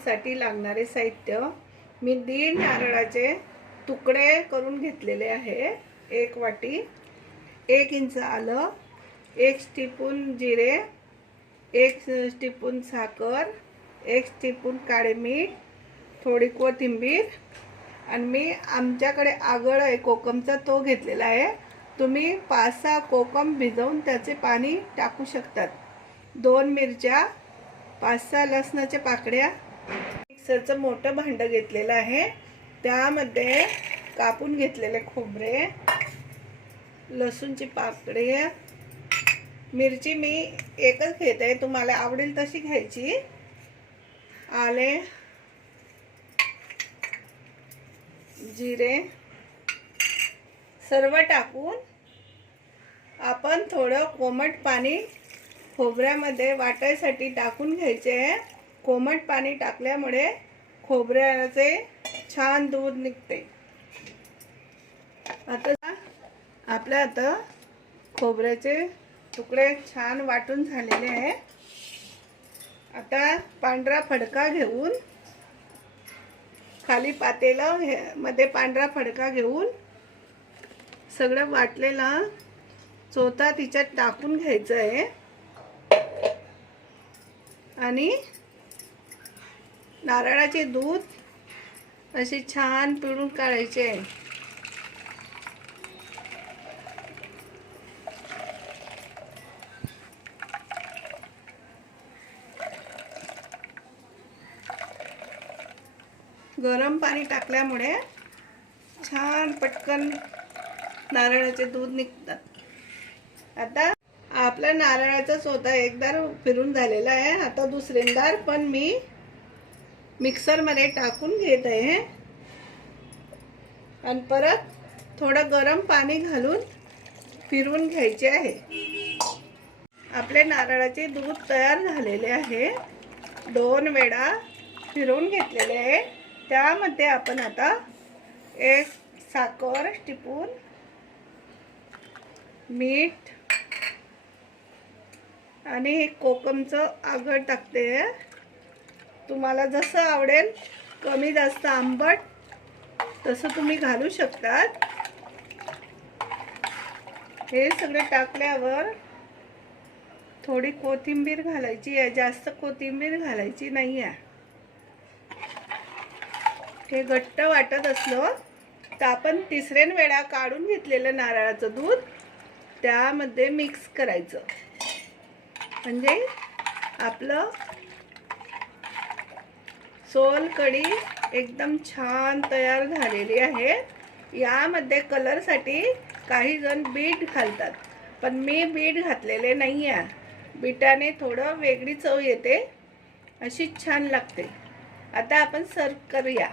साठी लागणारे साहित्य मी 1.5 नारळाचे तुकडे करून घेतलेले आहे। 1 वाटी, 1 इंच आलं, 1 टीस्पून जिरे, 1 टीस्पून साखर, 1 टीस्पून काळे मीठ, थोडी कोथिंबीर आणि मी आमच्याकडे आगळ आहे कोकमचा तो घेतलेला आहे। तुम्ही 5-6 कोकम भिजवून त्याचे पाणी टाकू शकतात। 2 मिरच्या, 5-6 लसणाच्या पाकळ्या, मिक्सरचं मोठं भांडं घेतलेलं आहे, त्यामध्ये कापून घेतलेले खोबरे, लसूणची पाकळी, मिरची मी एकच घेते, तुम्हाला आवडेल तशी घ्यायची, आले, जिरे सर्व टाकून आपण थोडं कोमट पाणी खोबऱ्यामध्ये वाटायसाठी टाकून घ्यायचे आहे। कोमट पाणी टाकल्यामुळे खोबऱ्याचे छान दूध निघते। आता खोबऱ्याचे तुकडे छान वाटून झालेले आहे। आता पांढरा फडका घेऊन खाली पातेला मध्ये पांढरा फडका घेऊन सगळं वाटलेला चोथा तिच्यात टाकून घ्यायचं आहे आणि नारळाचे दूध असे छान पिळून काढायचे आहे। गरम पाणी टाकल्यामुळे छान पटकन नारळाचे दूध निघतात। आता आपला नारळाचा चोथा एकदा फिरून झालेला आहे। आता दुसऱ्यांदा पण मी मिक्सर मध्ये टाकून घेत आहे आणि परत थोडं गरम पाणी घालून फिरवून घ्यायचे आहे। आपले नारळाचे दूध तयार झालेले आहे। 2 वेळा फिरवून घेतलेले आहे। त्यामध्ये आपण आता 1 साखर टिपून, मीठ आणि कोकमचं आगळ टाकते। तुम्हाला जसं आवडेल कमी जास्त आंबट तसं तुम्ही घालू शकतात। हे सगळे टाकल्यावर थोडी कोथिंबीर घालायची आहे, जास्त कोथिंबीर घालायची नाही आहे। हे घट्ट वाटत असलं तर आपण 3 वेळा काढून घेतलेलं नारळाचं दूध त्यामध्ये मिक्स करायचं, म्हणजे आपलं सोलकढी एकदम छान तयार झालेली आहे। यामध्ये कलरसाठी काही जण बीट घालतात, पण मी बीट घातलेले नाही आहे। बीटाने थोडं वेगळी चव येते, अशी छान लागते। आता आपण सर्व करूया।